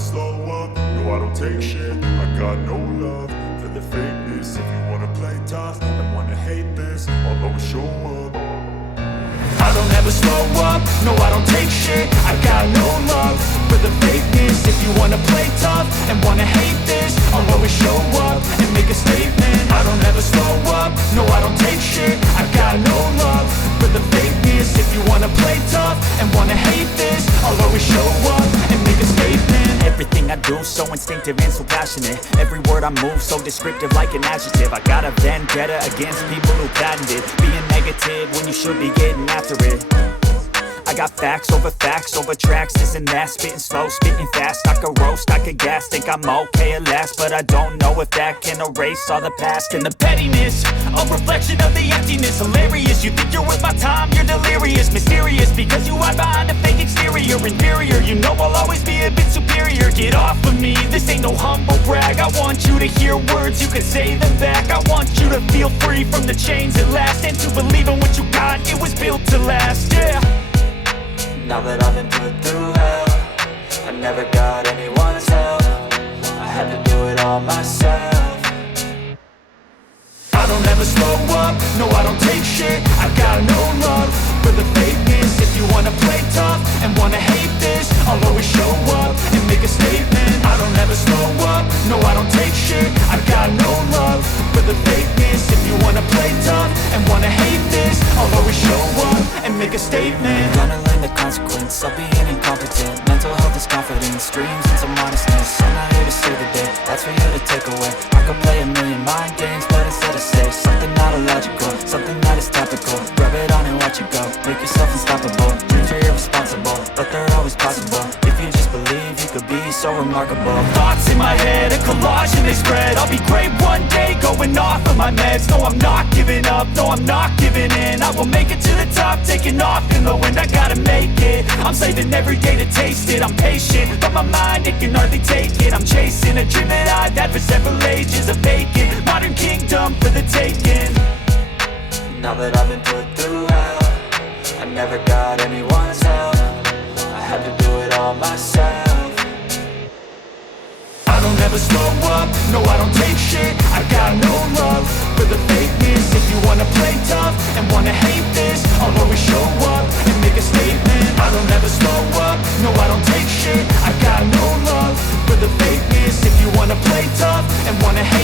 slow up, no I don't take shit. I got no love for the fakeness. If you wanna play tough and wanna hate this, I'll always show up. I don't ever slow up, no I don't take shit. I got no love for the fakeness. If you wanna play tough and wanna hate this, I'll always show up and make a statement. I don't ever slow up, no I don't take shit. I got no love for the fakeness. If you wanna play tough and wanna hate this, I'll always show up and make a statement. Everything I do so instinctive and so passionate. Every word I move so descriptive like an adjective. I got a vendetta against people who patented being negative when you should be getting after it. I got facts over tracks, this and that. Spitting slow, spitting fast. I could roast, I could gas. Think I'm okay at last, but I don't know if that can erase all the past. And the pettiness, a reflection of the emptiness. Hilarious, you think you're worth my time, you're delirious. Mysterious, because you hide behind a fake exterior. Inferior, you know I'll always be a bit superior. Get off of me, this ain't no humble brag. I want you to hear words, you can say them back. I want you to feel free from the chains at last, and to believe in what you got, it was built to last, yeah. Now that I've been put through hell, I never got anyone's help. I had to do it all myself. I don't ever slow up, no I don't take shit. I got no love for the fakeness. If you wanna play tough and wanna hate this, I'll always show up and make a statement. I don't ever slow up, no I don't take shit. I got no love for the fakeness. If you wanna play tough and wanna hate this, I'll always show up and make a statement. Gonna learn the consequence of being incompetent. Mental health is confidence, dreams into modestness. I'm not here to save the day, that's for you to take away. I could play a million mind games, but instead I say something not illogical, something that is topical. Rub it on and watch it go, make yourself unstoppable. Dreams are irresponsible, but they're always possible. If you just believe, you could be so remarkable. Thoughts in my head, a collage and they spread. I'll be great one day, going off of my meds. No, I'm not giving up, no, I'm not giving in. I will make it to the top, taking off in the wind. I gotta make it, I'm saving every day to taste it. I'm patient, but my mind, it can hardly take it. I'm chasing a dream that I've had for several ages. A vacant, modern kingdom for the taking. Now that I've been put through hell, I never got anyone's help. I had to do it all myself. I don't ever slow up, no I don't take shit. I got no love for the fakeness. If you wanna play tough and wanna hate this, I'll always show up and make a statement. I don't ever slow up, no I don't take shit. I got no love for the fakeness. If you wanna play tough and wanna hate